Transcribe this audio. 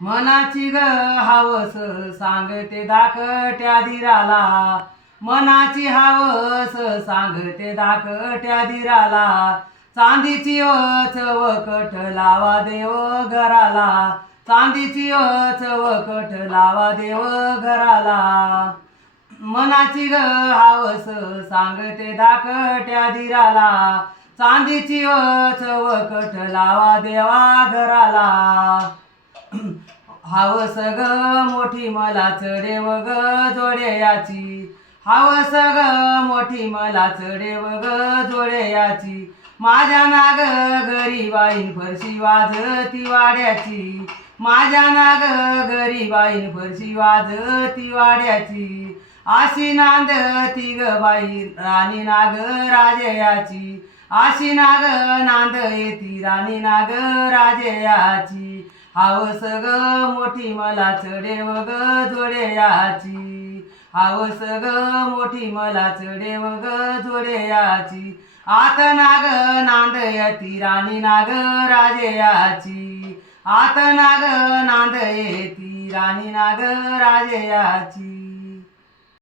मनाची ग हावस सांगते धाकट्या धीराला, मनाची हावस सांगते धाकट्या धीराला, चांदीची चवकट लावा देव घराला, चांदीची चवकट लावा देव घराला. मनाची ग हावस सांगते धाकट्या धीराला, चांदीची चवकट लावा देवा घराला. हावस ग मोठी मला चढेव ग जोड्याची, हावस ग मोठी मला चढेव ग जोड्याची. माझ्या नाग गरीबाईन फरशी वाजती वाड्याची, माझ्या नाग गरीबाईन फरशी वाजती वाड्याची. आशी नांदती ग बाई राणी नाग राजयाची, आशी नाग नांद येती राणी नाग राजयाची. हावस ग मोठी मला चढेव ग जोड्याची, हावस ग मोठी मला चढेव ग जोड्याची. आत नाग नांद येती राणी नाग राजयाची, आत नाग नांद येती राणी नाग राजयाची.